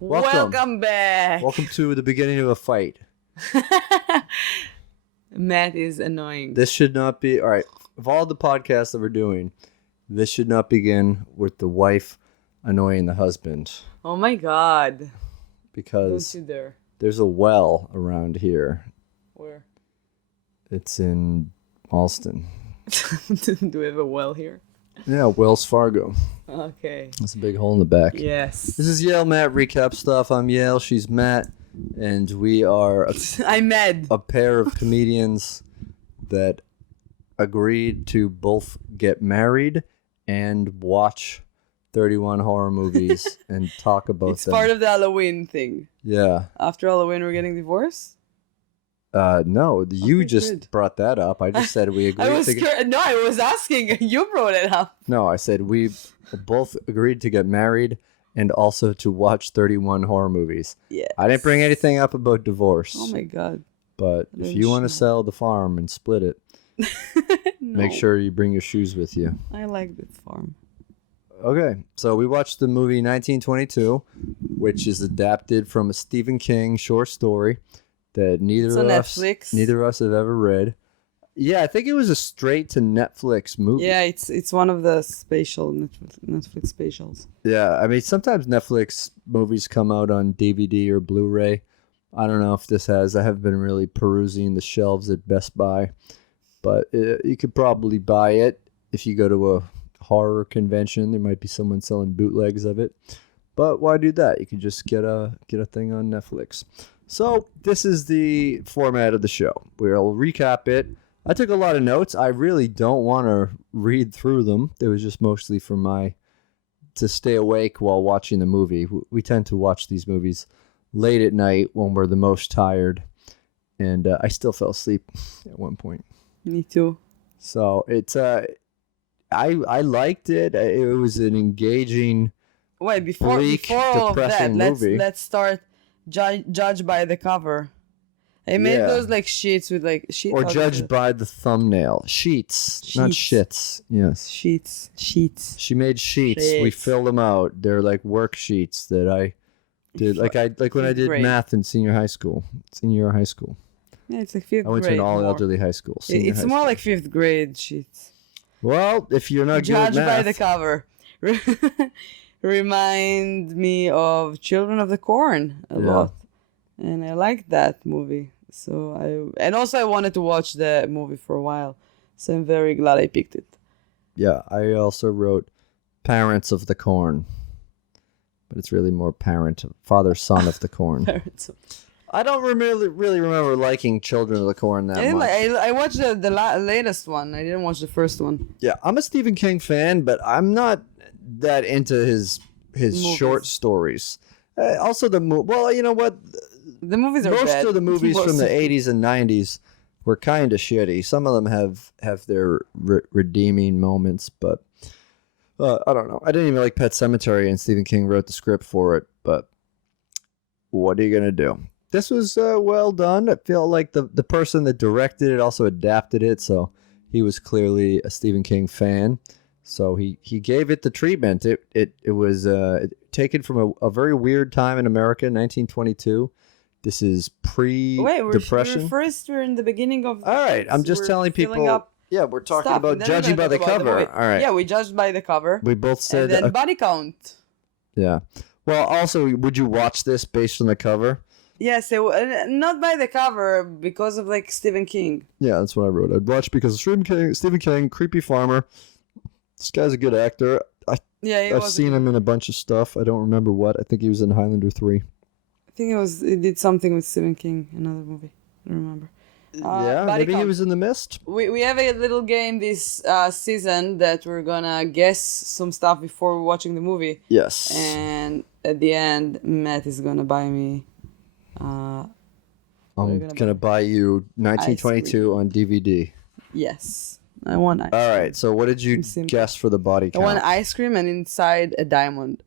Welcome back. Welcome to the beginning of a fight. Matt is annoying. This should not be... All right, of all the podcasts that we're doing, this should not begin with the wife annoying the husband. Oh my god. Because Don't you dare. there's a well around here. Where? It's in Alston. Do we have a well here? Yeah, Wells Fargo. Okay. That's a big hole in the back. Yes. This is Yael, Matt, recap stuff. I'm Yael, she's Matt, and we are I'm mad. a pair of comedians that agreed to both get married and watch 31 horror movies and talk about It's them. part of the Halloween thing. Yeah. After Halloween, we're getting divorced? No, you just good. brought that up. I just said we agreed I was to scared. No, I was asking. You brought it up. No, I said we both agreed to get married and also to watch 31 horror movies. Yeah. I didn't bring anything up about divorce. Oh my god. But if you want to sell the farm and split it, No. make sure you bring your shoes with you. I like the farm. Okay, so we watched the movie 1922, which is adapted from a Stephen King short story that neither on of us have ever read. Yeah, I think it was a straight to Netflix movie. Yeah, it's one of the Netflix specials. Yeah, I mean, sometimes Netflix movies come out on DVD or Blu-ray. I don't know if this has. I haven't been really perusing the shelves at Best Buy, but you could probably buy it if you go to a horror convention. There might be someone selling bootlegs of it, but why do that? You could just get a thing on Netflix. So this is the format of the show. We'll recap it. I took a lot of notes. I really don't want to read through them. It was just mostly for to stay awake while watching the movie. We tend to watch these movies late at night when we're the most tired, and I still fell asleep at one point. Me too. So it's I liked it. It was an engaging, Wait, before all of that, movie. let's start judge by the cover. I made those like sheets with like sheets. Or judged by the thumbnail. Sheets, not shits. Yes. Sheets. She made sheets. We filled them out. They're like worksheets that I did. Like when I did math in senior high school. Yeah, it's like fifth grade. I went to an all-elderly high school. It's more like fifth grade sheets. Well, if you're not judge good at math, by the cover. Remind me of Children of the Corn a lot, and I liked that movie. So I wanted to watch the movie for a while, so I'm very glad I picked it. Yeah, I also wrote Parents of the Corn, but it's really more father son of the corn. I don't really remember liking Children of the Corn that much. I watched the latest one. I didn't watch the first one. Yeah, I'm a Stephen King fan, but I'm not that into his short stories. Also, well, you know what? The movies are most bad. of the movies from the 80s and 90s were kind of shitty. Some of them have their redeeming moments, but I don't know. I didn't even like Pet Sematary, and Stephen King wrote the script for it, but what are you gonna do? This was well done. I feel like the person that directed it also adapted it, so he was clearly a Stephen King fan. So he gave it the treatment. It was taken from a very weird time in America, 1922. This is pre-Depression. We're in the beginning of... All right, I'm just telling people... Yeah, we're talking about judging by the cover. All right. Yeah, we judged by the cover. We both said... And then body count. Yeah. Well, also, would you watch this based on the cover? Yes, not by the cover, because of like Stephen King. Yeah, that's what I wrote. I'd watch because of Stephen King, creepy farmer. This guy's a good actor. I've seen him in a bunch of stuff. I don't remember what. I think he was in Highlander 3. I think he did something with Stephen King, another movie. I don't remember. Yeah, maybe he was in The Mist. We have a little game this season that we're gonna guess some stuff before watching the movie. Yes. And at the end, Matt is gonna buy me... I'm gonna buy you 1922 on DVD. Yes. I want ice cream. All cream. right, so what did you guess for the body count? I want ice cream and inside a diamond.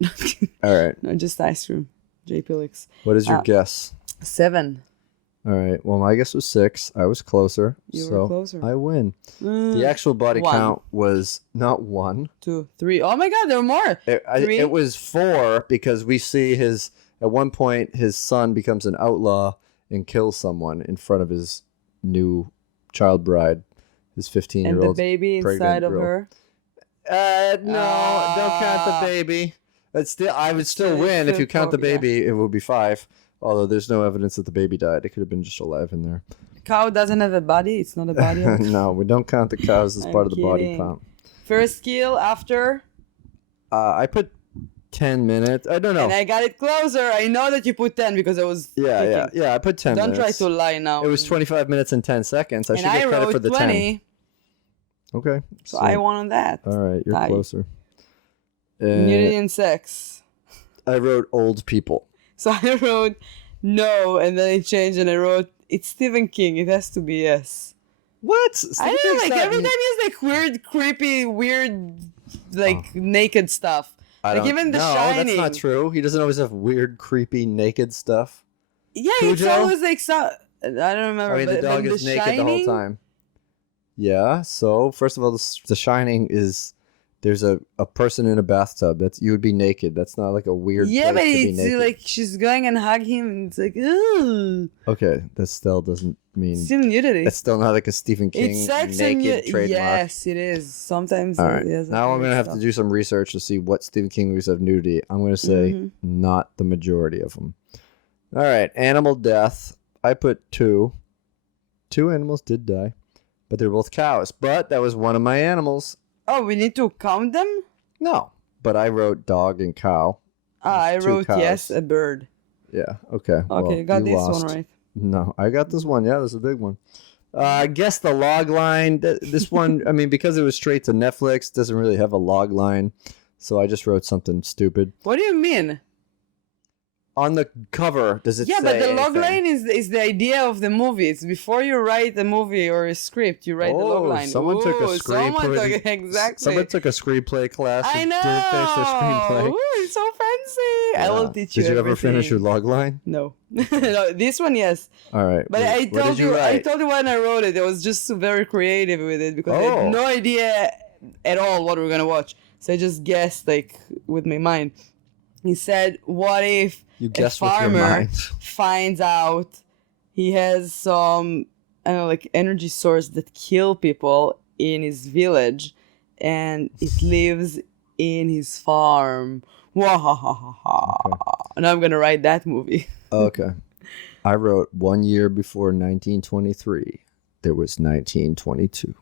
All right. No, just ice cream. J. Pilix. What is your guess? 7. All right. Well, my guess was 6. I was closer. You were so closer. I win. The actual body 1, count was not 1. 2, 3. Oh my God, there were more. 3. It was 4 because we see at one point, his son becomes an outlaw and kills someone in front of his new child bride, his 15-year-old. And the baby inside of her. No, don't count the baby. I would still win if you count the baby. It would be 5. Although there's no evidence that the baby died. It could have been just alive in there. Cow doesn't have a body. It's not a body. No, we don't count the cows as part of the body count. First kill after. I put 10 minutes. I don't know. And I got it closer. I know that you put 10 because I was. Yeah. I put 10 minutes. Don't try to lie now. It was 25 minutes and 10 seconds. I should get credit for the 20. 10. Okay. So I won on that. All right, you're closer. Nudity and sex. I wrote old people. So I wrote no, and then I changed and I wrote it's Stephen King. It has to be yes. What? I don't know. Like every time he has like weird, creepy, naked stuff. Like even The Shining. No, that's not true. He doesn't always have weird, creepy, naked stuff. Yeah, it's always like I don't remember. I mean, the dog is naked the whole time. Yeah. So first of all, The Shining is. There's a person in a bathtub. You would be naked. That's not like a weird. Yeah, but it's naked. like she's going and hug him, and it's like, ooh. Okay, that still doesn't mean. Still nudity. It's still not like a Stephen King it's sex naked trademark. Yes, it is. Sometimes. All right. Now I'm gonna have to do some research to see what Stephen King movies have nudity. I'm gonna say not the majority of them. All right, animal death. I put 2. 2 animals did die, but they're both cows. But that was one of my animals. Oh, we need to count them? No, but I wrote dog and cow. I wrote yes, a bird. Yeah, okay. Okay, well, got this lost. one right. No, I got this one. Yeah, this is a big one. I guess the log line, this one, I mean, because it was straight to Netflix, doesn't really have a log line. So I just wrote something stupid. What do you mean? On the cover, does it say but the log anything? line is the idea of the movie. It's before you write a movie or a script, you write the log line. Someone took a screenplay. Exactly. Someone took a screenplay class. I know. Didn't finish their screenplay. Ooh, it's so fancy. Yeah. I will teach you. Did you ever finish your log line? No. No, this one, yes. All right. But I told you when I wrote it, I was just very creative with it because I had no idea at all what we were gonna watch. So I just guessed like with my mind. He said, "What if a farmer finds out he has some, I don't know, like energy source that kill people in his village, and it lives in his farm?" And I'm gonna write that movie. Okay. I wrote 1 year before 1923. There was 1922.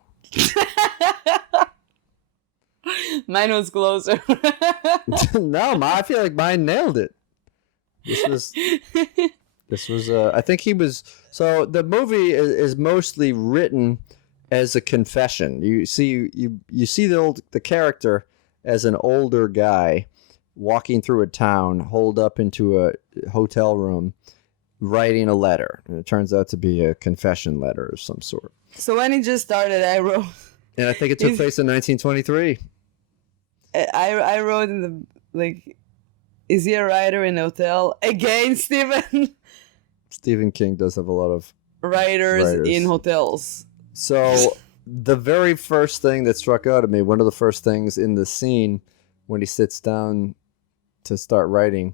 Mine was closer. No, I feel like mine nailed it. This was I think he was, so the movie is mostly written as a confession. You see the character as an older guy walking through a town, holed up into a hotel room, writing a letter. And it turns out to be a confession letter of some sort. So when it just started, I wrote, and I think it took place in 1923. I wrote in the, like, is he a writer in a hotel? Again, Stephen. Stephen King does have a lot of writers in hotels. So the very first thing that struck out at me, one of the first things in the scene when he sits down to start writing,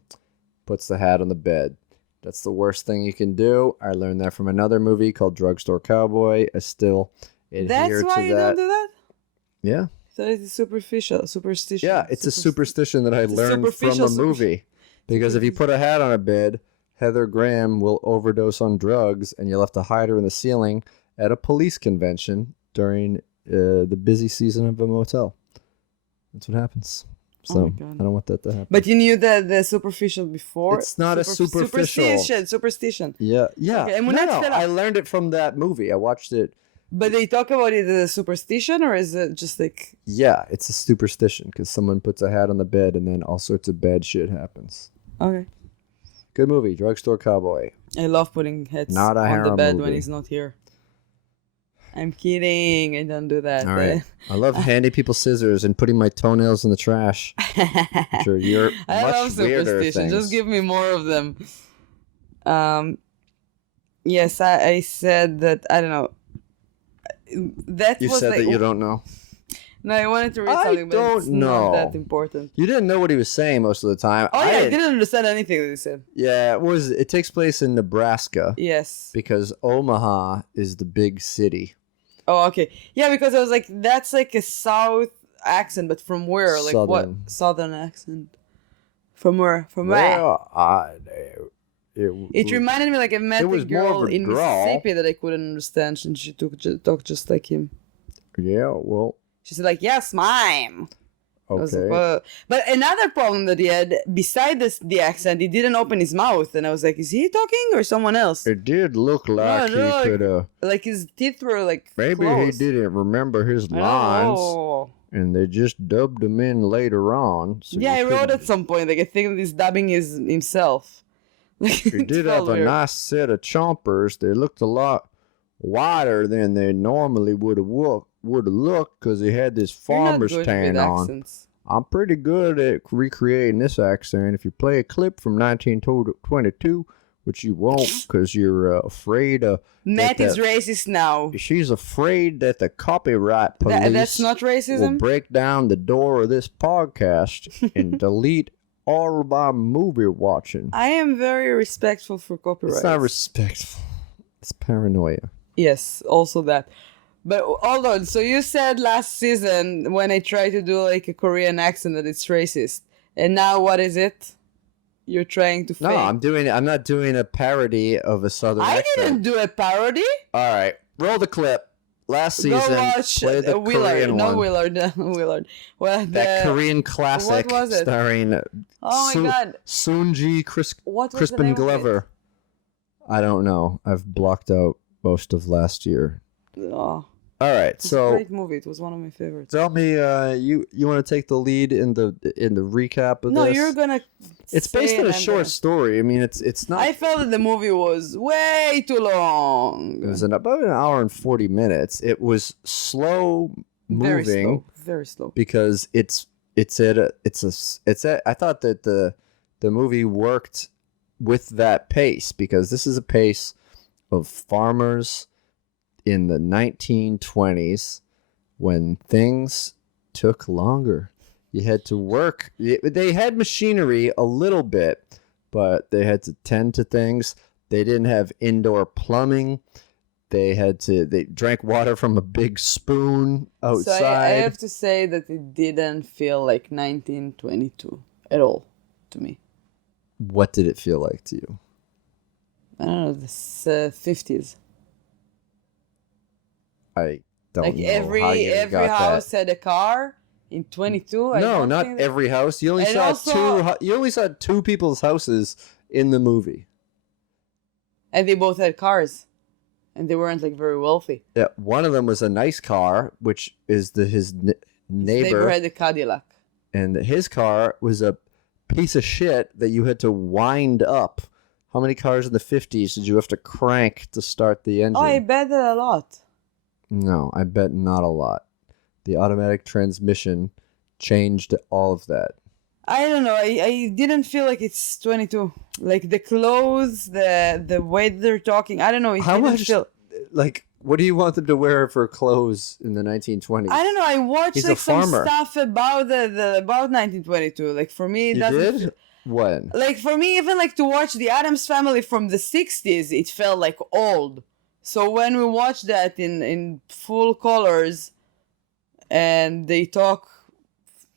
puts the hat on the bed. That's the worst thing you can do. I learned that from another movie called Drugstore Cowboy. I still adhere to that. That's why you don't do that? Yeah. So it's superstition. Yeah, it's a superstition that I learned from a movie. Because if you put a hat on a bed, Heather Graham will overdose on drugs, and you'll have to hide her in the ceiling at a police convention during the busy season of a motel. That's what happens. So I don't want that to happen. But you knew the superficial before? It's not a superficial. Superstition. Yeah. Okay, I learned it from that movie. I watched it. But they talk about it as a superstition, or is it just like... Yeah, it's a superstition because someone puts a hat on the bed and then all sorts of bad shit happens. Okay. Good movie, Drugstore Cowboy. I love putting hats on the bed when he's not here. I'm kidding. I don't do that. All right. I love handing people scissors and putting my toenails in the trash. Sure, you're much weirder. I love superstition. Just give me more of them. Yes, I said that. I don't know. That You was said like, that you don't know. No, I wanted to read I something, but don't it's not that know. important. You didn't know what he was saying most of the time. Oh yeah, I didn't understand anything that he said. Yeah, it takes place in Nebraska. Yes. Because Omaha is the big city. Oh, okay. Yeah, because I was like, that's like a South accent, but from where? Like Southern. what? Southern accent. From where? From where? Well, It reminded me like I met a girl in drawl. Mississippi that I couldn't understand, and she talked just like him. Yeah, well. She said like, yes, mime. Okay. I was like, well. But another problem that he had, beside the accent, he didn't open his mouth, and I was like, is he talking or someone else? It did look like he could have. Like his teeth were like maybe closed. He didn't remember his lines, Oh. and they just dubbed him in later on. So yeah, I wrote at some point, like I think that he's dubbing himself. He did have a nice set of chompers. They looked a lot wider than they normally would have looked because he had this farmer's tan on. I'm pretty good at recreating this accent. If you play a clip from 1922, which you won't because you're afraid of... Matt is racist now. She's afraid that the copyright police that's not racism? will break down the door of this podcast and delete all of our movie watching. I am very respectful for copyright. It's not respectful. It's paranoia. Yes, also that. But hold on, so you said last season when I tried to do like a Korean accent that it's racist. And now what is it? You're trying to fake? No, I'm not doing a parody of a Southern accent. I didn't do a parody. All right, roll the clip. Last season, play the Korean one. Willard. Well, that Korean classic what was it? starring my God. Soonji Crispin Glover. I don't know. I've blocked out most of last year. Oh. All right, so it's a great movie. It was one of my favorites. Tell me, you want to take the lead in the recap of this? No, you're gonna. It's based on a short story. I mean, it's not. I felt that the movie was way too long. It was about an hour and 40 minutes. It was slow moving, very slow. Because I thought that the movie worked with that pace because this is a pace of farmers in the 1920s when things took longer. You had to work. They had machinery a little bit, but they had to tend to things. They didn't have indoor plumbing. They drank water from a big spoon outside. So I have to say that it didn't feel like 1922 at all to me. What did it feel like to you? I don't know, the 50s. I don't like know every how you every got house that. had a car in 22. No, not every house. You only saw two people's houses in the movie, and they both had cars, and they weren't like very wealthy. Yeah, one of them was a nice car, which is his neighbor. His neighbor had a Cadillac, and his car was a piece of shit that you had to wind up. How many cars in the 50s did you have to crank to start the engine? Oh, I bet that a lot. No, I bet not a lot. The automatic transmission changed all of that. I don't know. I didn't feel like it's 22. Like the clothes, the way they're talking. I don't know. How much? Like, what do you want them to wear for clothes in the 1920s? I don't know. I watched like some stuff about about 1922. Like for me, you did? When? Like for me, even like to watch the Addams Family from the 60s, it felt like old. So when we watch that in full colors, and they talk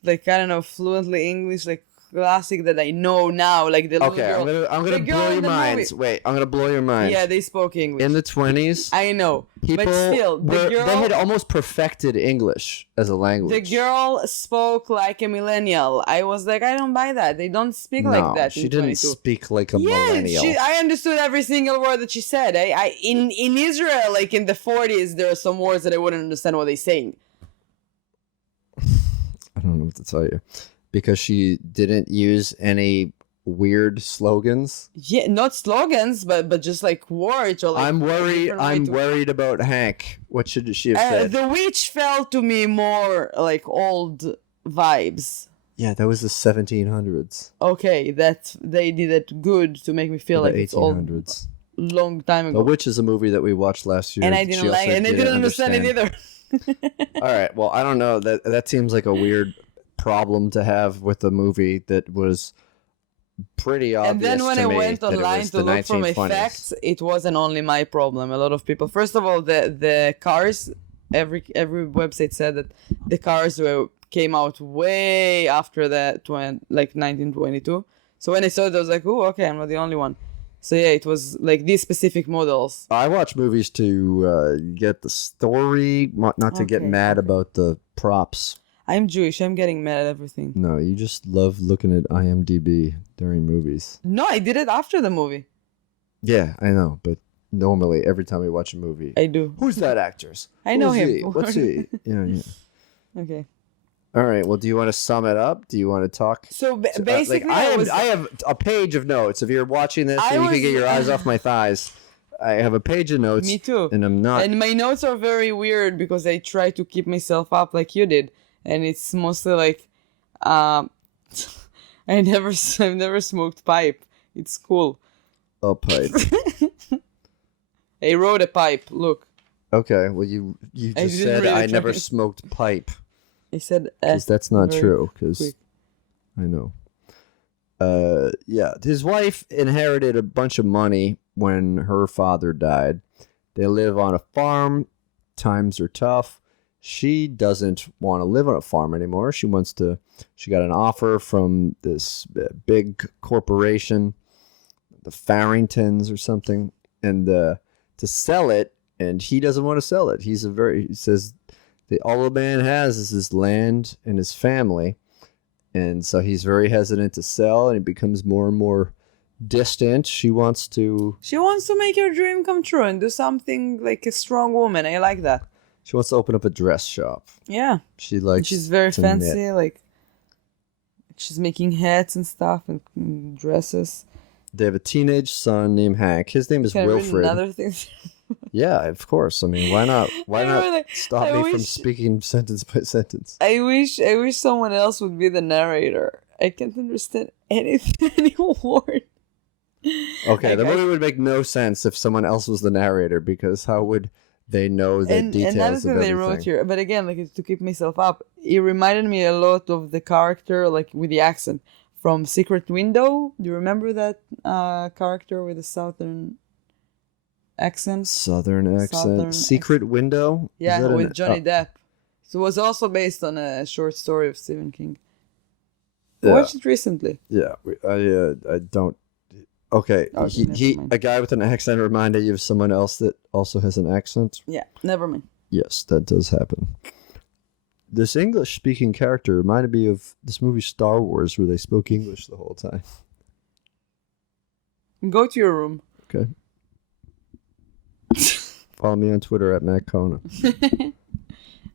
like, I don't know, fluently English, like classic that I know now, like the little girl. I'm gonna blow your minds. Wait, I'm gonna blow your minds. Yeah, they spoke English in the 20s. I know, but still, they had almost perfected English as a language. The girl spoke like a millennial. I was like, I don't buy that. They don't speak like that. She didn't speak like a millennial. I understood every single word that she said. In Israel, like in the 40s, there are some words that I wouldn't understand what they're saying. I don't know what to tell you. Because she didn't use any weird slogans. Yeah, not slogans, but just like words or like. I'm worried about Hank. What should she have said? The witch felt to me more like old vibes. Yeah, that was the 1700s. Okay, they did it good to make me feel like it's old. long time ago. The Witch is a movie that we watched last year. And I didn't like it, and I didn't understand it either. All right. Well, I don't know. That seems like a weird problem to have with a movie that was pretty obvious. And then when I went online to look for my 1920s. facts, it wasn't only my problem. A lot of people. First of all, the cars. Every website said that the cars came out way after that, like 1922. So when I saw it, I was like, "Oh, okay, I'm not the only one." So yeah, it was like these specific models. I watch movies to get the story, not to get mad about the props. I'm Jewish. I'm getting mad at everything. No, you just love looking at IMDb during movies. No, I did it after the movie. Yeah, I know, but normally every time we watch a movie, I do. Who's that actress? I know Who's him. he? What's he? Yeah. Okay. All right. Well, do you want to sum it up? Do you want to talk? So basically, I have a page of notes. If you're watching this, and you can get your eyes off my thighs. I have a page of notes. Me too. And I'm not. And my notes are very weird because I try to keep myself up like you did, and it's mostly like, I've never smoked pipe. It's cool. A pipe. I wrote a pipe. Look. Okay. Well, you just said I never smoked pipe. I said because that's not true. Because I know. Yeah, his wife inherited a bunch of money when her father died. They live on a farm. Times are tough. She doesn't want to live on a farm anymore. She got an offer from this big corporation, the Farringtons or something, and to sell it. And he doesn't want to sell it. He says all the man has is his land and his family. And so he's very hesitant to sell, and he becomes more and more distant. She wants to make her dream come true and do something like a strong woman. I like that. She wants to open up a dress shop. Yeah. She's very fancy. Knit. Like she's making hats and stuff and dresses. They have a teenage son named Hank. His name is Wilfred. Another thing. Yeah, of course. I mean, why not? Why not stop me from speaking sentence by sentence? I wish someone else would be the narrator. I can't understand anything, any word. Okay, the movie would make no sense if someone else was the narrator, because how would they know the details of everything? Another thing they wrote here, but again, like to keep myself up, it reminded me a lot of the character, like with the accent from Secret Window. Do you remember that character with the southern accent? Secret Window? Yeah, with Johnny Depp. So it was also based on a short story of Stephen King. I watched it recently. Yeah, I don't. Okay, a guy with an accent reminded you of someone else that also has an accent? Yeah, never mind. Yes, that does happen. This English-speaking character reminded me of this movie Star Wars, where they spoke English the whole time. Go to your room. Okay. Follow me on Twitter at Matt Kona.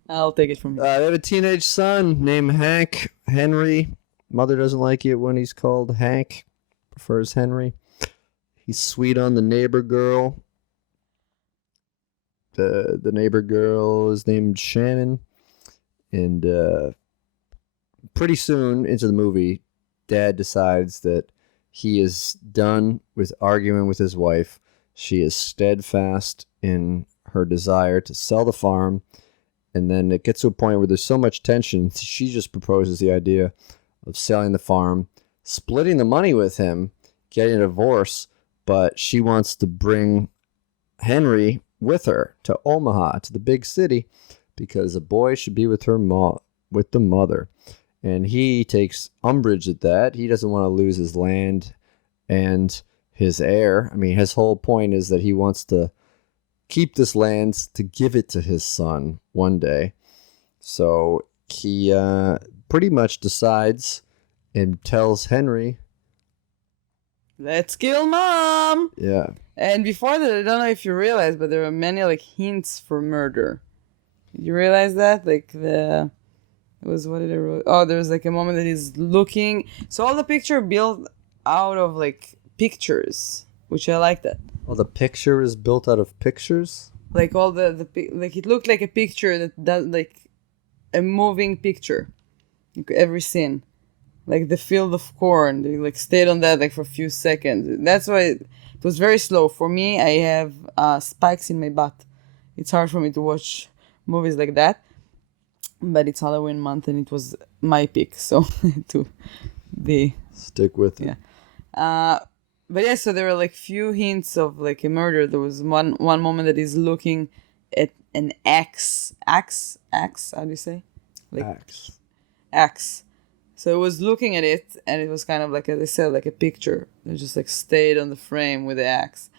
I'll take it from you. They have a teenage son named Hank Henry. Mother doesn't like it when he's called Hank. Prefers Henry. He's sweet on the neighbor girl. The neighbor girl is named Shannon. And pretty soon into the movie, Dad decides that he is done with arguing with his wife. She is steadfast in her desire to sell the farm. And then it gets to a point where there's so much tension, she just proposes the idea of selling the farm, splitting the money with him, getting a divorce, but she wants to bring Henry with her to Omaha, to the big city, because a boy should be with with the mother. And he takes umbrage at that. He doesn't want to lose his land and his heir. I mean, his whole point is that he wants to keep this land to give it to his son one day. So he pretty much decides and tells Henry, let's kill Mom. Yeah. And before that, I don't know if you realize, but there are many like hints for murder. Did you realize that? Like it was, what did I wrote? Oh, there was like a moment that he's looking. So all the picture built out of like pictures, which I like that. Well, the picture is built out of pictures? Like all like it looked like a picture that does like a moving picture. Like every scene. Like the field of corn. They like stayed on that like for a few seconds. That's why It was very slow. For me, I have spikes in my butt. It's hard for me to watch movies like that. But it's Halloween month, and it was my pick, so to be stick with it. Yeah. But yeah, so there were like few hints of like a murder. There was one moment that he's looking at an axe. How do you say? Like axe. So he was looking at it, and it was kind of like, as I said, like a picture. It just like stayed on the frame with the axe.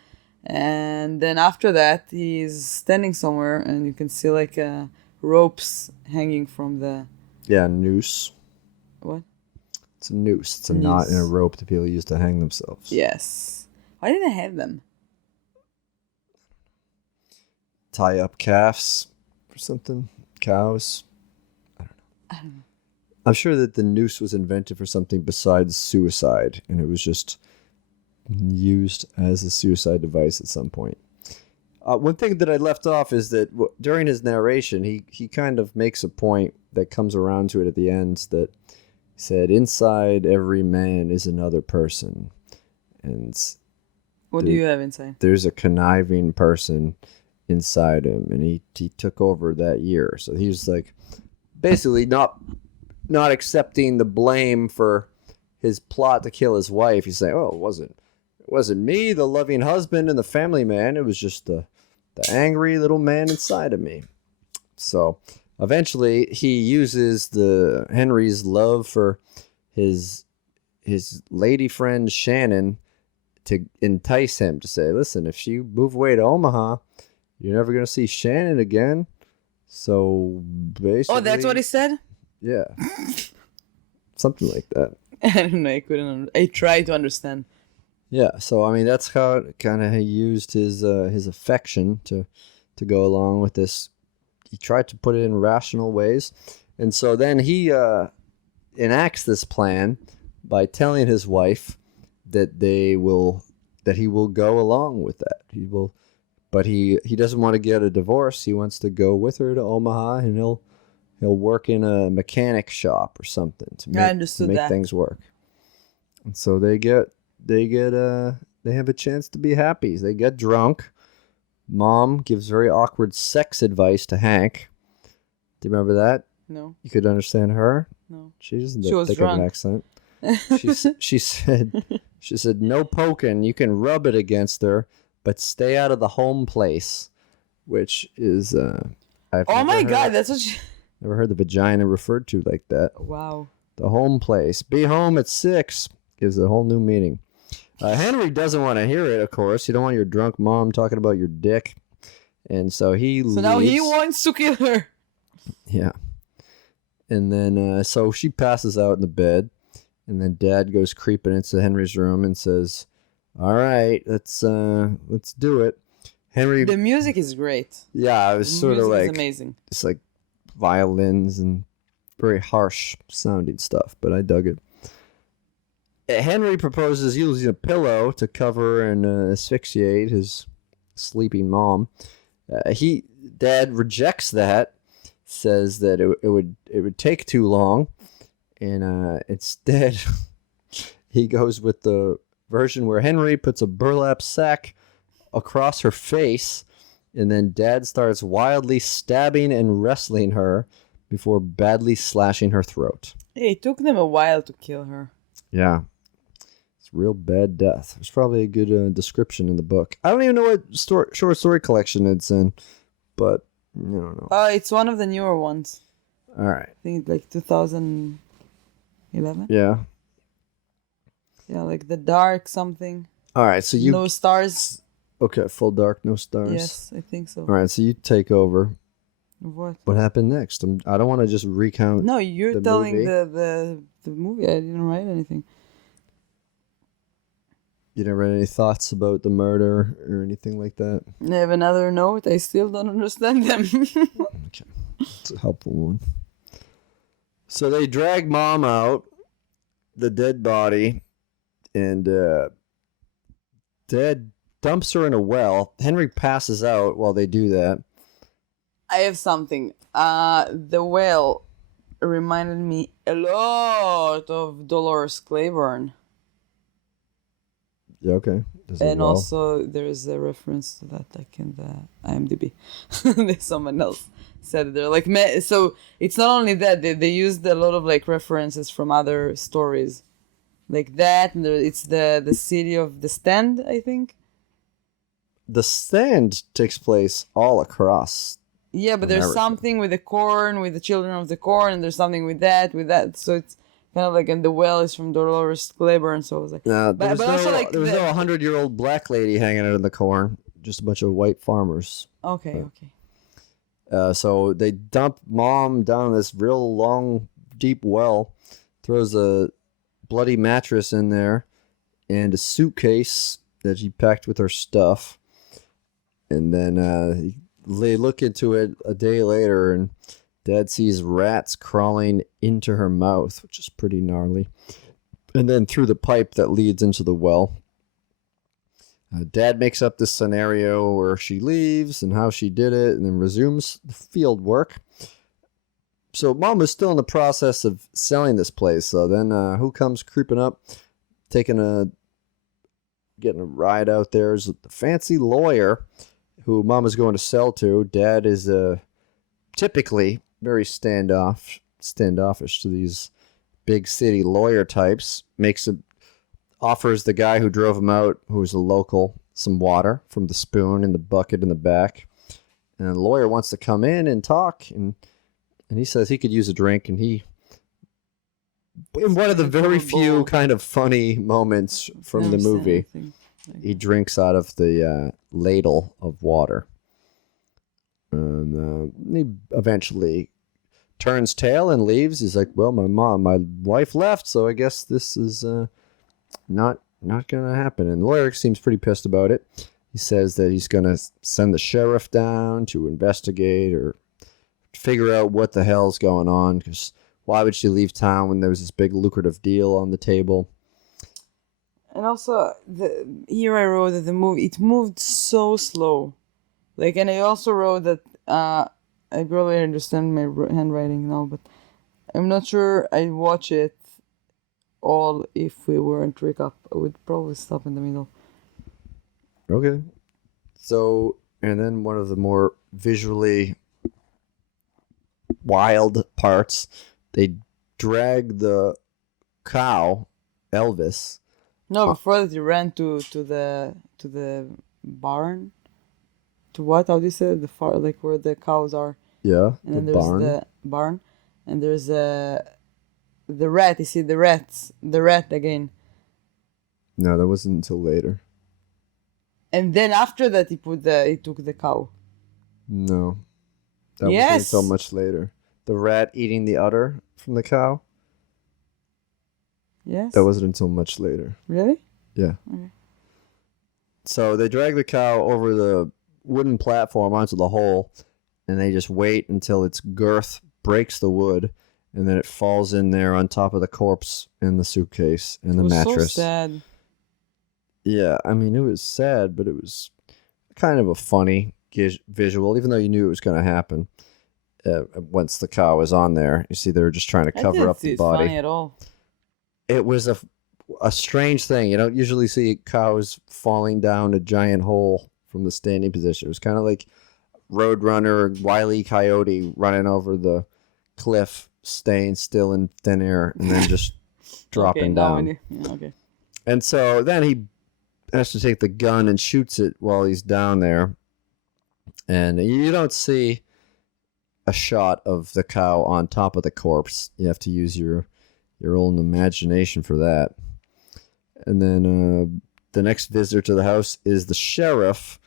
And then after that, he's standing somewhere, and you can see like ropes hanging from the... Yeah, noose. What? It's a noose. It's a knot in a rope that people use to hang themselves. Yes. Why didn't I have them? Tie up calves or something. Cows. I don't know. I'm sure that the noose was invented for something besides suicide, and it was just used as a suicide device at some point. One thing that I left off is that during his narration, he kind of makes a point that comes around to it at the end that he said, inside every man is another person. And what do you have inside? There's a conniving person inside him, and he took over that year. So he was like basically not accepting the blame for his plot to kill his wife. He's saying, oh, it wasn't me, the loving husband and the family man. It was just the angry little man inside of me. So eventually he uses Henry's love for his lady friend Shannon to entice him to say, listen, if you move away to Omaha, you're never going to see Shannon again. So basically... Oh, that's what he said? Yeah. Something like that. I don't know. I tried to understand. Yeah, so I mean that's how he used his affection to go along with this. He tried to put it in rational ways, and so then he enacts this plan by telling his wife that he will go along with that. But he doesn't want to get a divorce. He wants to go with her to Omaha, and he'll work in a mechanic shop or something to make things work. And so they have a chance to be happy. They get drunk. Mom gives very awkward sex advice to Hank. Do you remember that? No. You could understand her? No. She doesn't think of an accent. She said, no poking. You can rub it against her, but stay out of the home place, which is... God, that's what she... Never heard the vagina referred to like that. Wow. The home place. Be home at 6 gives a whole new meaning. Henry doesn't want to hear it, of course. You don't want your drunk mom talking about your dick. And so he leaves. So now he wants to kill her. Yeah. And then, so she passes out in the bed. And then Dad goes creeping into Henry's room and says, all right, let's do it. Henry. The music is great. Yeah, it was sort of like. It's amazing. It's like violins and very harsh sounding stuff, but I dug it. Henry proposes using a pillow to cover and asphyxiate his sleeping mom. Dad rejects that, says that it would take too long, and instead he goes with the version where Henry puts a burlap sack across her face, and then Dad starts wildly stabbing and wrestling her before badly slashing her throat. Hey, it took them a while to kill her. Yeah. Real bad death. There's probably a good description in the book. I don't even know what short story collection it's in, but I don't know. It's one of the newer ones. All right. I think like 2011. Yeah. Yeah, like the dark something. All right, so no stars. Okay, full dark, no stars. Yes, I think so. All right, so you take over. What? What happened next? I don't want to just recount. No, you're telling movie. the movie. I didn't write anything. You never had any thoughts about the murder or anything like that? I have another note. I still don't understand them. Okay. It's a helpful one. So they drag Mom out, the dead body, and Dad dumps her in a well. Henry passes out while they do that. I have something. The well reminded me a lot of Dolores Claiborne. Yeah, okay. And also, there is a reference to that, like in the IMDb. There's someone else said it. They're like, so it's not only that they used a lot of like references from other stories, like that. And it's the city of the Stand, I think. The Stand takes place all across. Yeah, but there's something with the corn, with the children of the corn, and there's something with that. So it's kind of like, and the well is from Dolores Claiborne, so it was like... There was no 100-year-old black lady hanging out in the corn, just a bunch of white farmers. Okay. So they dump Mom down this real long, deep well, throws a bloody mattress in there, and a suitcase that she packed with her stuff. And then they look into it a day later, and Dad sees rats crawling into her mouth, which is pretty gnarly. And then through the pipe that leads into the well. Dad makes up this scenario where she leaves and how she did it, and then resumes the field work. So Mom is still in the process of selling this place. So then who comes creeping up, getting a ride out there is the fancy lawyer who Mom is going to sell to. Dad is typically very standoffish to these big city lawyer types. Offers the guy who drove him out, who's a local, some water from the spoon in the bucket in the back. And the lawyer wants to come in and talk, and he says he could use a drink, and in one of the very few kind of funny moments from the movie, he drinks out of the ladle of water. And he eventually turns tail and leaves. He's like, well, my wife left, so I guess this is not going to happen. And the lawyer seems pretty pissed about it. He says that he's going to send the sheriff down to investigate or figure out what the hell's going on, because why would she leave town when there was this big lucrative deal on the table? And also, here I wrote that the movie, it moved so slow. Like, and I also wrote that I barely understand my handwriting now, but I'm not sure I'd watch it all if we weren't recap. I would probably stop in the middle. Okay. So, and then one of the more visually wild parts, they drag the cow, Elvis. No, before that, he ran to the barn. To what? How do you say it? Like where the cows are. Yeah, and then there's the barn, and there's the rat. You see the rat again. No, that wasn't until later. And then after that, he took the cow. No, that wasn't until much later. The rat eating the udder from the cow. Yes. That wasn't until much later. Really? Yeah. Okay. So they drag the cow over the wooden platform onto the hole, and they just wait until its girth breaks the wood, and then it falls in there on top of the corpse and the suitcase and the mattress. So sad. Yeah, I mean, it was sad, but it was kind of a funny visual, even though you knew it was going to happen. Once the cow was on there, you see they were just trying to cover up the body. Funny at all. It was a strange thing. You don't usually see cows falling down a giant hole from the standing position. It was kind of like Roadrunner, Wile E. Coyote running over the cliff, staying still in thin air, and then just dropping down. Okay. And so then he has to take the gun and shoots it while he's down there. And you don't see a shot of the cow on top of the corpse. You have to use your own imagination for that. And then the next visitor to the house is the sheriff.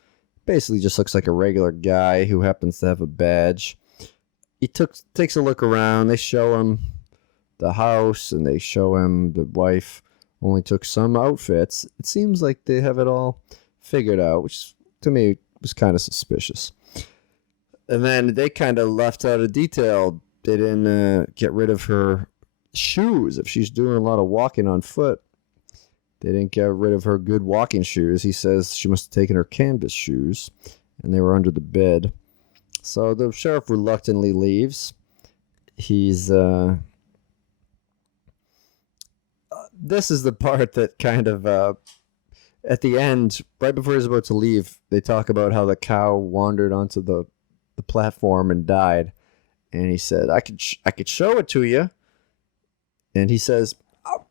Basically just looks like a regular guy who happens to have a badge. He takes a look around. They show him the house, and they show him the wife only took some outfits. It seems like they have it all figured out, which to me was kind of suspicious. And then they kind of left out a detail. They didn't get rid of her shoes. If she's doing a lot of walking on foot, they didn't get rid of her good walking shoes. He says she must have taken her canvas shoes, and they were under the bed. So the sheriff reluctantly leaves. He's this is the part that kind of at the end, right before he's about to leave, they talk about how the cow wandered onto the platform and died. And he said, I could show it to you. And he says,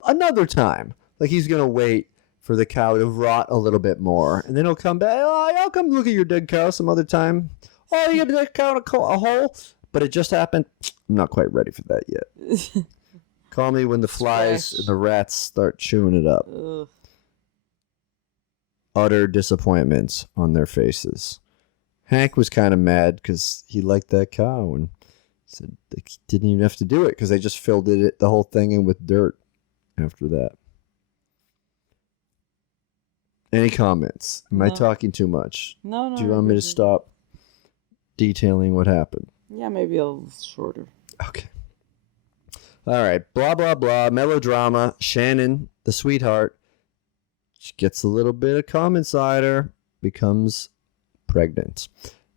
another time. Like he's going to wait for the cow to rot a little bit more. And then he'll come back. Oh, I'll come look at your dead cow some other time. Oh, you got a dead cow in a hole? But it just happened. I'm not quite ready for that yet. Call me when the flies and the rats start chewing it up. Ugh. Utter disappointment on their faces. Hank was kind of mad because he liked that cow and said they didn't even have to do it because they just filled the whole thing in with dirt after that. Any comments? Am I talking too much? No. Do you want me to stop detailing what happened? Yeah, maybe a little shorter. Okay. All right. Blah, blah, blah. Melodrama. Shannon, the sweetheart, she gets a little bit of cum inside her, becomes pregnant.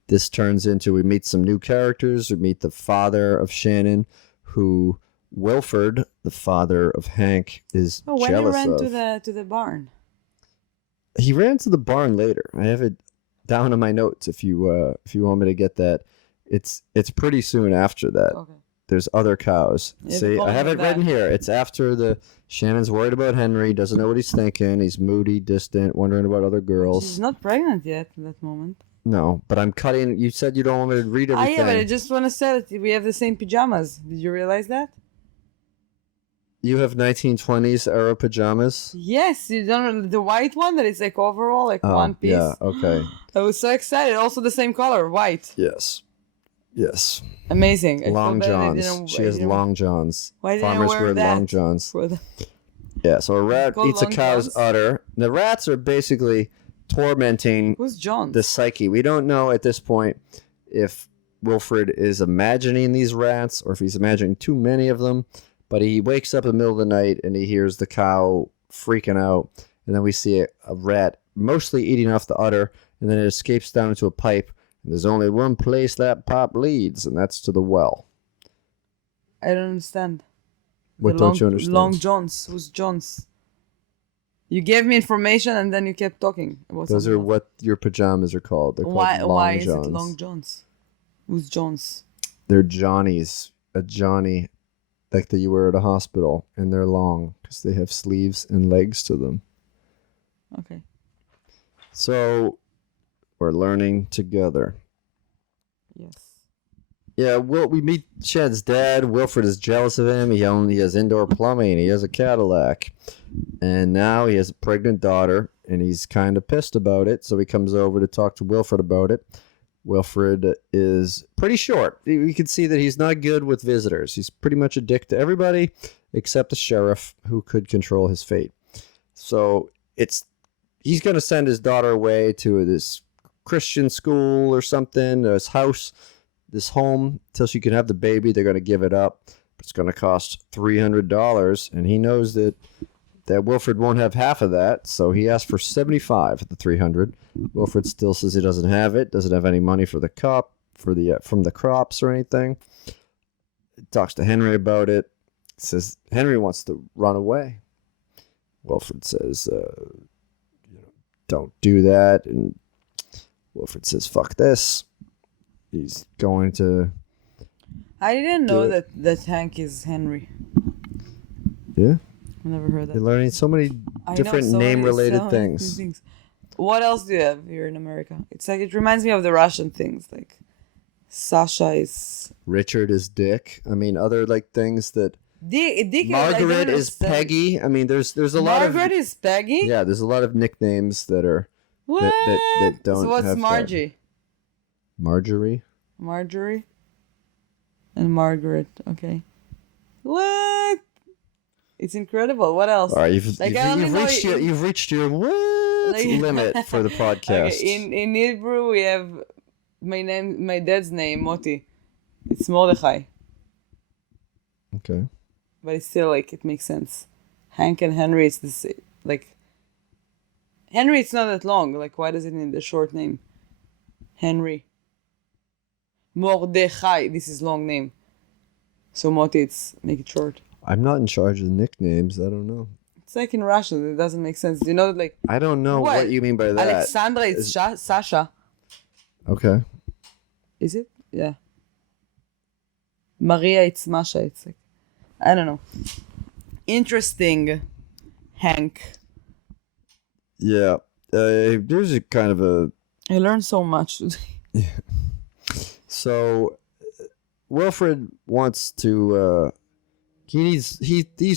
This turns into, we meet some new characters. We meet the father of Shannon, who Wilford, the father of Hank, is jealous of. When he ran to the barn. He ran to the barn later. I have it down in my notes if you want me to get that. It's pretty soon after that. Okay. There's other cows. Yeah, see, I have it written here. It's after Shannon's worried about Henry, doesn't know what he's thinking. He's moody, distant, wondering about other girls. She's not pregnant yet in that moment. No, but I'm cutting. You said you don't want me to read everything. Yeah, but I just want to say that we have the same pajamas. Did you realize that? You have 1920s era pajamas? Yes, you don't the white one that is like overall, like one piece. Yeah, okay. I was so excited. Also the same color, white. Yes. Amazing. Long johns. She has long johns. Why didn't Farmers I wear wear that? long johns. Yeah, so a rat eats a cow's udder. The rats are basically tormenting the psyche. We don't know at this point if Wilfred is imagining these rats or if he's imagining too many of them. But he wakes up in the middle of the night and he hears the cow freaking out. And then we see a rat mostly eating off the udder. And then it escapes down into a pipe. And there's only one place that pipe leads, and that's to the well. I don't understand. What don't you understand? Long Johns. Who's Johns? You gave me information and then you kept talking about Those are what your pajamas are called. They're called why Long is Johns. it Long Johns? Who's Johns? They're Johnnies. A Johnny like that you wear at a hospital, and they're long because they have sleeves and legs to them. Okay. So we're learning together. Yes. Yeah, we meet Chad's dad. Wilfred is jealous of him. He has indoor plumbing. He has a Cadillac. And now he has a pregnant daughter, and he's kind of pissed about it. So he comes over to talk to Wilfred about it. Wilfred is pretty short. You can see that he's not good with visitors. He's pretty much a dick to everybody except the sheriff, who could control his fate. So he's going to send his daughter away to this Christian school or something, this house, this home, till she can have the baby. They're going to give it up. It's going to cost $300, and he knows that Wilfred won't have half of that, so he asked for $75 at the $300. Wilfred still says he doesn't have it, doesn't have any money for the from the crops or anything. He talks to Henry about it. Says Henry wants to run away. Wilfred says, don't do that, and Wilfred says, fuck this. He's going to... I didn't know that Hank is Henry. Yeah? I never heard that. You're learning so many different name-related things. What else do you have here in America? It's like, it reminds me of the Russian things. Like, Sasha is... Richard is Dick. I mean, other, like, things that... Dick Margaret is Peggy. I mean, there's a lot of... Margaret is Peggy? Yeah, there's a lot of nicknames that are... What? That don't so what's have Margie? That. Marjorie? Marjorie? And Margaret. Okay. What? It's incredible. What else? All right, you've reached your limit for the podcast. Okay, in Hebrew we have my dad's name, Moti. It's Mordechai. Okay. But it's still like it makes sense. Hank and Henry, it's this like Henry. It's not that long. Like, why does it need the short name? Henry. Mordechai. This is long name. So Moti, make it short. I'm not in charge of the nicknames. I don't know. It's like in Russian. It doesn't make sense. You know, like... I don't know what you mean by that. Alexandra, it's Sasha. Okay. Is it? Yeah. Maria, it's Masha. It's like... I don't know. Interesting, Hank. Yeah. There's a kind of a... I learned so much today. Yeah. So, Wilfred wants to... he's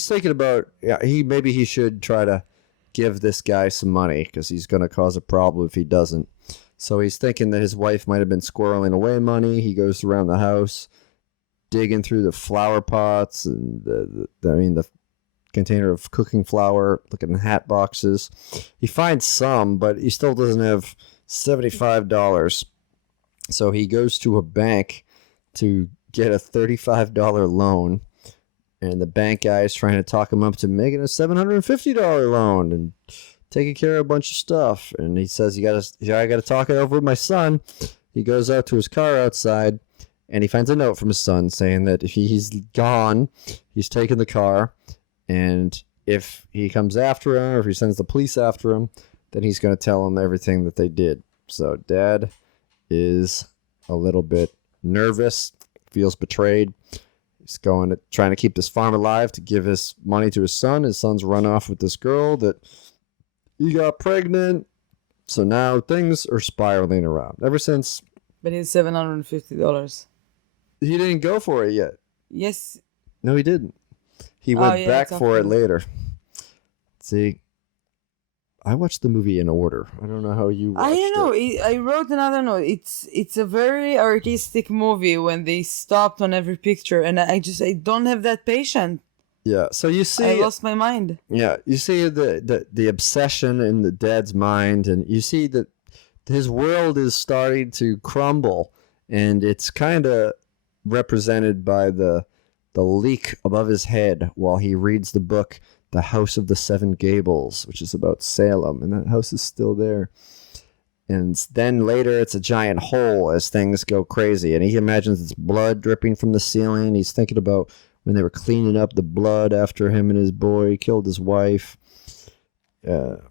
thinking about... Maybe he should try to give this guy some money because he's going to cause a problem if he doesn't. So he's thinking that his wife might have been squirreling away money. He goes around the house, digging through the flower pots and the container of cooking flour, looking in hat boxes. He finds some, but he still doesn't have $75. So he goes to a bank to get a $35 loan, and the bank guy is trying to talk him up to making a $750 loan and taking care of a bunch of stuff. And he says, I gotta talk it over with my son. He goes out to his car outside, and he finds a note from his son saying that if he's gone, he's taking the car, and if he comes after him, or if he sends the police after him, then he's going to tell him everything that they did. So Dad is a little bit nervous, feels betrayed. He's trying to keep this farm alive to give his money to his son. His son's run off with this girl that he got pregnant. So now things are spiraling around. Ever since... But it's $750. He didn't go for it yet. Yes. No, he didn't. He went back for it later. See, I watched the movie in order. I don't know how you watched I don't know. I wrote another note. It's a very artistic movie when they stopped on every picture, and I don't have that patience. Yeah, so you see... I lost my mind. Yeah, you see the obsession in the Dad's mind, and you see that his world is starting to crumble, and it's kind of represented by the leak above his head while he reads the book The House of the Seven Gables, which is about Salem, and that house is still there. And then later it's a giant hole as things go crazy, and he imagines it's blood dripping from the ceiling. He's thinking about when they were cleaning up the blood after him and his boy killed his wife. The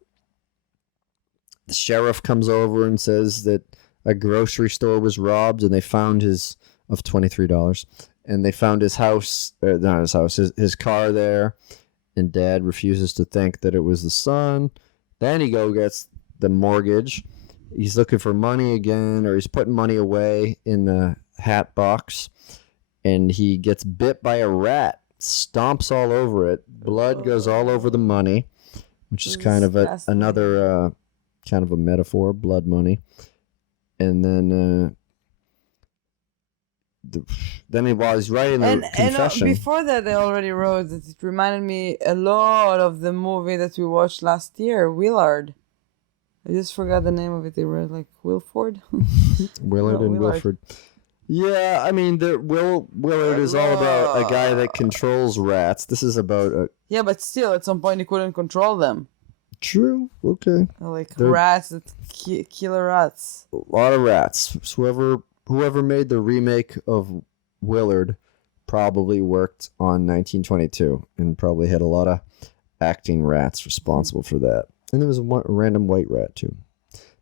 sheriff comes over and says that a grocery store was robbed, and they found his of $23. And they found his house, not his house, his car there. And Dad refuses to think that it was the son. Then he gets the mortgage. He's looking for money again, or he's putting money away in the hat box. And he gets bit by a rat, stomps all over it. Blood goes all over the money, which is kind of another kind of a metaphor, blood money. And then... while he's writing the confession... And before that, I already wrote that it reminded me a lot of the movie that we watched last year, Willard. I just forgot the name of it. They were like Wilford? Willard and Wilford. Yeah, I mean, Willard is all about a guy that controls rats. This is about... Yeah, but still, at some point he couldn't control them. True, okay. Like rats that killer rats. A lot of rats. So whoever made the remake of Willard probably worked on 1922 and probably had a lot of acting rats responsible for that. And there was a random white rat too.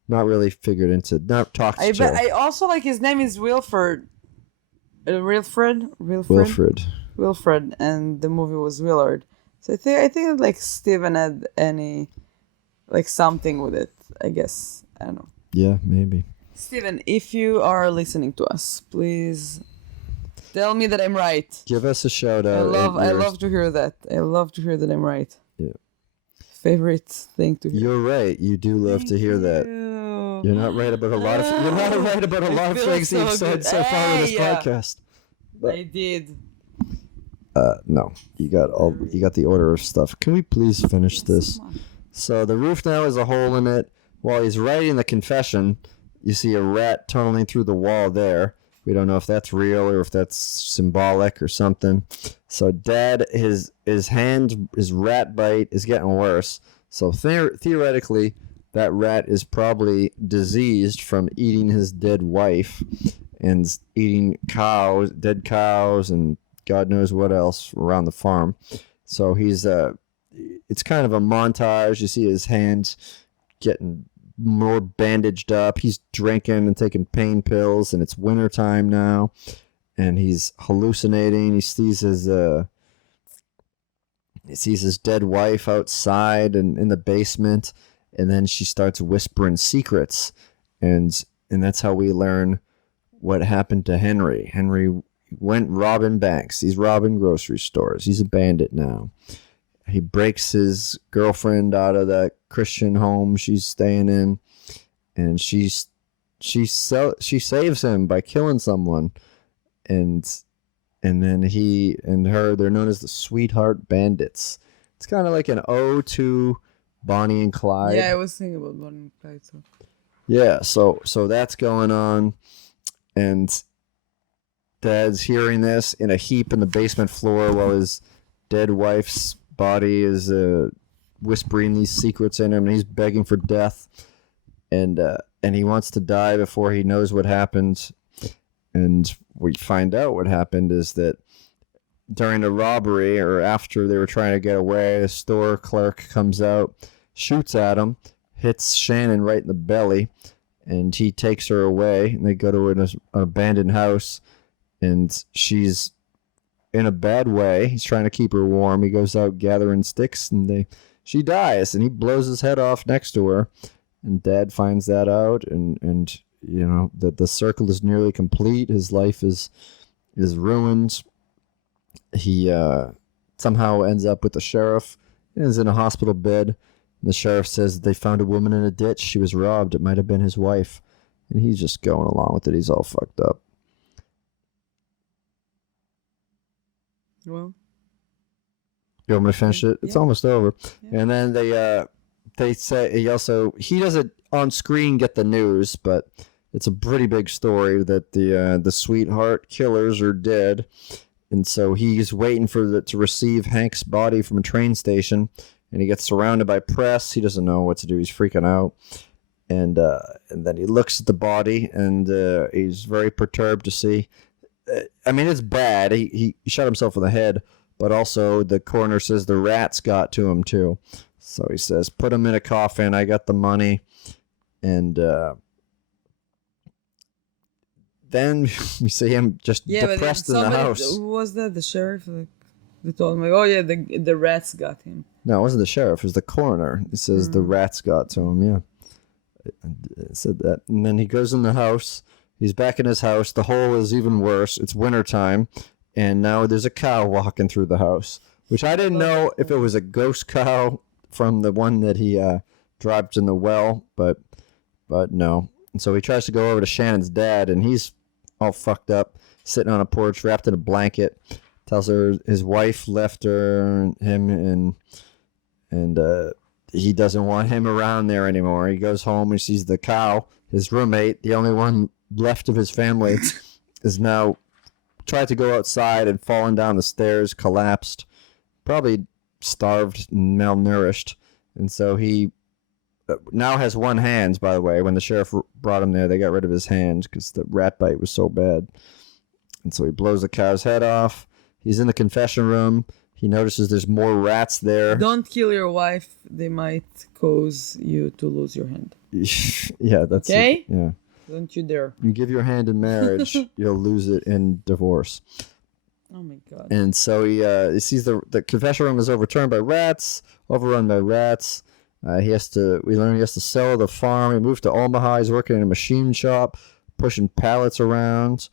Not really figured into, not talked to. But I also like his name is Wilford. Wilfred, and the movie was Willard. So I think like Steven had something with it. I guess I don't know. Yeah, maybe. Steven, if you are listening to us, please tell me that I'm right. Give us a shout out. I love to hear that. I love to hear that I'm right. Yeah. Favorite thing to hear. You're right. You do love to hear that. You're not right about a lot of. You're not right about a lot of things you've said so far in this podcast. But, I did. No, you got the order of stuff. Can we please finish this? So the roof now has a hole in it. While he's writing the confession, you see a rat tunneling through the wall there. We don't know if that's real or if that's symbolic or something. So Dad, his rat bite is getting worse. So theoretically, that rat is probably diseased from eating his dead wife and eating dead cows, and God knows what else around the farm. So he's it's kind of a montage. You see his hand getting more bandaged up. He's drinking and taking pain pills, and it's wintertime now, and he's hallucinating. He sees his dead wife outside and in the basement, and then she starts whispering secrets, and that's how we learn what happened to Henry. Henry went robbing banks. He's robbing grocery stores. He's a bandit now. He breaks his girlfriend out of that Christian home she's staying in, and she saves him by killing someone, and then he and her, they're known as the Sweetheart Bandits. It's kind of like an ode to Bonnie and Clyde. Yeah, I was thinking about Bonnie and Clyde. So. Yeah, so that's going on, and Dad's hearing this in a heap in the basement floor while his dead wife's body is whispering these secrets in him, and he's begging for death, and he wants to die before he knows what happened. And we find out what happened is that during a robbery, or after they were trying to get away, a store clerk comes out, shoots at him, hits Shannon right in the belly, and he takes her away, and they go to an abandoned house, and she's in a bad way. He's trying to keep her warm. He goes out gathering sticks, and she dies, and he blows his head off next to her, and Dad finds that out, and you know that the circle is nearly complete. His life is ruined. He somehow ends up with the sheriff. He's in a hospital bed. The sheriff says they found a woman in a ditch. She was robbed. It might have been his wife. And he's just going along with it. He's all fucked up. Well, you want me to finish it? It's almost over. Yeah. And then they say he doesn't on screen get the news, but it's a pretty big story that the Sweetheart killers are dead. And so he's waiting to receive Hank's body from a train station, and he gets surrounded by press. He doesn't know what to do. He's freaking out. And then he looks at the body, and he's very perturbed to see. I mean, it's bad. He shot himself in the head, but also the coroner says the rats got to him too. So he says, put him in a coffin. I got the money. And then we see him just depressed in the house. Was that the sheriff? Like, they told him, like, oh yeah, the rats got him. No, it wasn't the sheriff. It was the coroner. It says the rats got to him, yeah. It said that. And then he goes in the house. He's back in his house. The hole is even worse. It's wintertime. And now there's a cow walking through the house, which I didn't know if it was a ghost cow from the one that he dropped in the well, but no. And so he tries to go over to Shannon's dad, and he's all fucked up, sitting on a porch, wrapped in a blanket. Tells her his wife left him, and he doesn't want him around there anymore. He goes home and sees the cow, his roommate, the only one left of his family, is now tried to go outside and fallen down the stairs, collapsed, probably starved and malnourished. And so he now has one hand, by the way. When the sheriff brought him there, they got rid of his hand because the rat bite was so bad. And so he blows the cow's head off. He's in the confession room. He notices there's more rats there. Don't kill your wife. They might cause you to lose your hand. Yeah, that's okay. Yeah. Don't you dare. You give your hand in marriage, you'll lose it in divorce. Oh my God. And so he sees the confession room is overrun by rats. We learn he has to sell the farm. He moved to Omaha. He's working in a machine shop, pushing pallets around.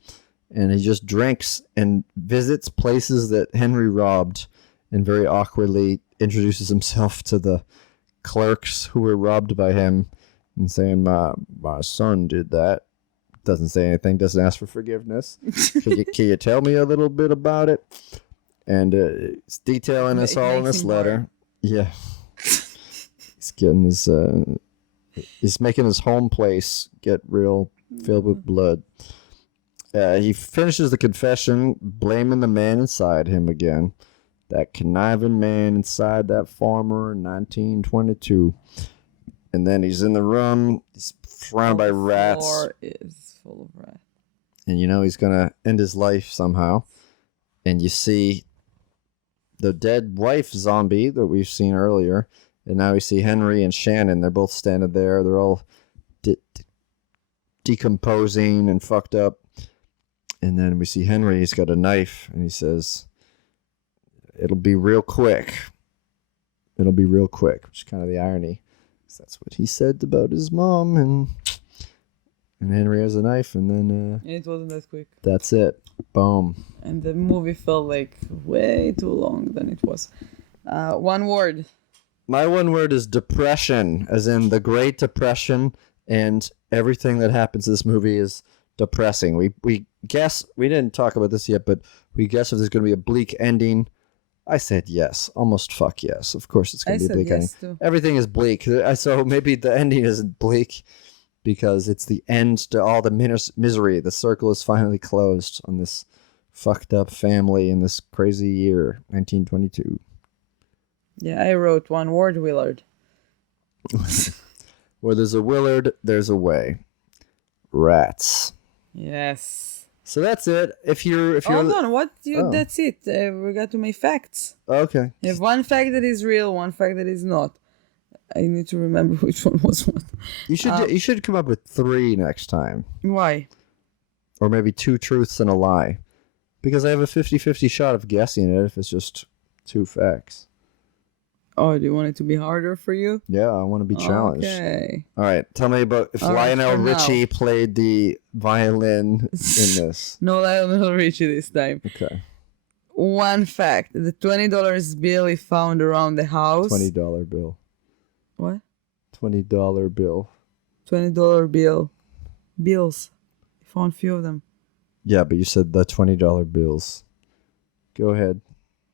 And he just drinks and visits places that Henry robbed, and very awkwardly introduces himself to the clerks who were robbed by him, and saying, my son did that. Doesn't say anything, doesn't ask for forgiveness. Can you tell me a little bit about it? And it's detailing us all in this letter. Yeah. He's getting he's making his home place get real filled with blood. He finishes the confession, blaming the man inside him again. That conniving man inside that farmer in 1922. And then he's in the room. He's surrounded by rats. The floor is full of rats. And he's going to end his life somehow. And you see the dead wife zombie that we've seen earlier. And now we see Henry and Shannon. They're both standing there. They're all decomposing and fucked up. And then we see Henry. He's got a knife. And he says, it'll be real quick. It'll be real quick. Which is kind of the irony. That's what he said about his mom. And Henry has a knife. And then... it wasn't that quick. That's it. Boom. And the movie felt like way too long than it was. One word. My one word is depression, as in the Great Depression, and everything that happens in this movie is depressing. We guess, we didn't talk about this yet, but we guess if there's going to be a bleak ending. I said yes, almost fuck yes. Of course it's going to be a bleak ending. Too. Everything is bleak, so maybe the ending isn't bleak because it's the end to all the misery. The circle is finally closed on this fucked up family in this crazy year, 1922. Yeah, I wrote one word, Willard. Where there's a Willard, there's a way. Rats. Yes. So that's it. If you're hold on, that's it. We got to my facts. Okay. You have one fact that is real, one fact that is not. I need to remember which one was what. You should come up with 3 next time. Why? Or maybe 2 truths and a lie. Because I have a 50-50 shot of guessing it if it's just 2 facts. Oh, do you want it to be harder for you? Yeah, I want to be challenged. Okay. All right, tell me about if Lionel Richie played the violin in this. No Lionel Richie this time. Okay. One fact: the $20 bill he found around the house. $20 bill. What? $20 bill. $20 bill. Bills. He found a few of them. Yeah, but you said the $20 bills. Go ahead.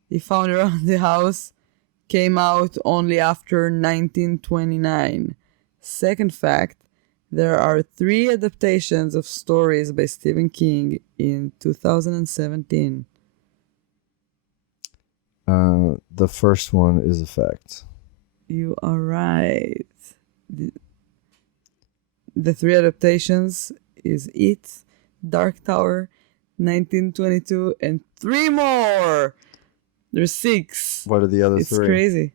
He found around the house. Came out only after 1929. Second fact, there are 3 adaptations of stories by Stephen King in 2017. The first one is a fact. You are right. The 3 adaptations is It, Dark Tower, 1922, and 3 more! There's 6. What are the other 3? It's crazy.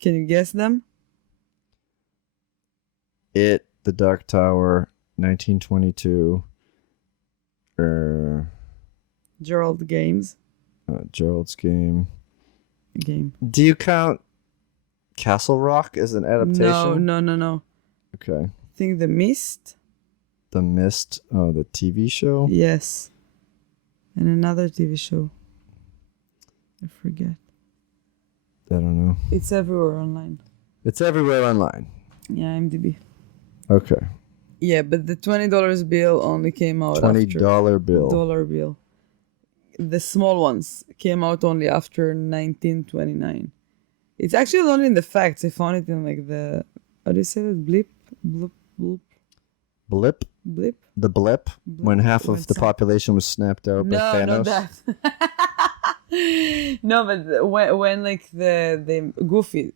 Can you guess them? It, The Dark Tower, 1922. Gerald Games. Gerald's Game. Game. Do you count Castle Rock as an adaptation? No. Okay. I think The Mist. The Mist. Oh, the TV show? Yes. And another TV show. I forget. I don't know. It's everywhere online. It's everywhere online. Yeah, IMDb. Okay. Yeah, but the $20 bill only came out $20 bill. Dollar bill. The small ones came out only after 1929. It's actually only in the facts. I found it in like the... How do you say that? Blip? Bloop? Bloop? Blip? Blip? The blip? When half of the population was snapped out by Thanos? No, not that. No, but when like the goofies.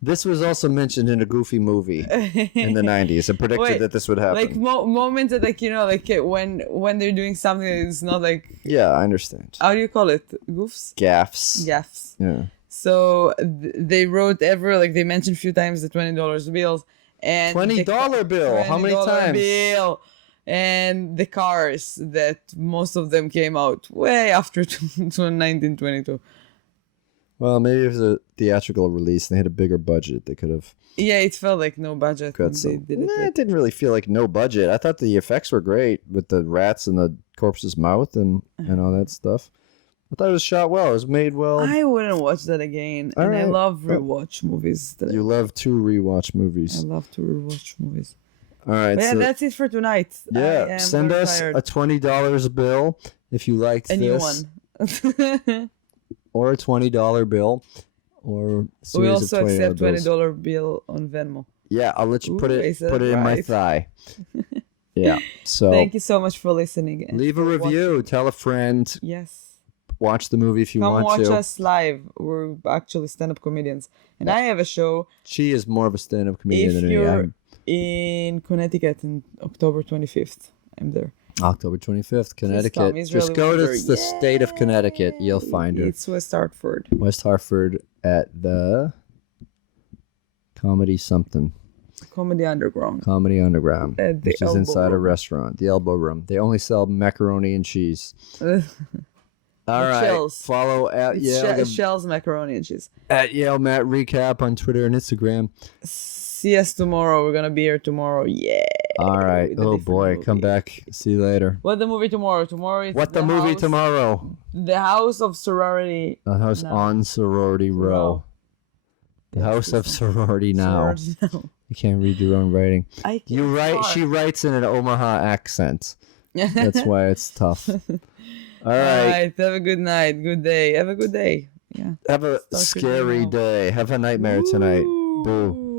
This was also mentioned in a Goofy movie in the 90s. It predicted that this would happen. Like moments that like like when they're doing something that is not like. Yeah, I understand. How do you call it? Goofs. Gaffs. Yeah. So they wrote they mentioned a few times the $20 bills and $20 bill. How many times? Bill. And the Cars, that most of them came out way after 1922. Well, maybe it was a theatrical release. They had a bigger budget. They could have... Yeah, it felt like no budget. It didn't really feel like no budget. I thought the effects were great with the rats in the corpse's mouth and all that stuff. I thought it was shot well. It was made well. I wouldn't watch that again. All and right. I love rewatch movies. You love to rewatch movies. I love to rewatch movies. All right. Yeah, that's it for tonight. Yeah, send us a $20 bill if you liked this. A new one. Or a $20 bill. Or a series we also of $20 accept bills. $20 bill on Venmo. Yeah, I'll let you put it in my thigh. Yeah. So thank you so much for listening. Leave a review. Tell a friend. Yes. Watch the movie if you want to. Come watch us live. We're actually stand-up comedians. And I have a show. She is more of a stand-up comedian than I am. In Connecticut on October 25th. I'm there. October 25th, Connecticut. Just go to the state of Connecticut. You'll find her. It's West Hartford. West Hartford at the Comedy something. Comedy Underground. Comedy Underground. Which is inside room. a restaurant. The Elbow Room. They only sell macaroni and cheese. All right. Shells. Follow at Yael. Shells, macaroni and cheese. At Yael Matt Recap on Twitter and Instagram. See us tomorrow. We're going to be here tomorrow. Yeah. All right. Oh, boy. Movie. Come back. See you later. What the movie tomorrow? Tomorrow is the movie tomorrow? The House of Sorority. The House on Sorority Row. The House of Sorority Now. You can't read your own writing. She writes in an Omaha accent. That's why it's tough. All right. Have a good night. Good day. Have a good day. Yeah. Have a scary day. Have a nightmare tonight. Boo.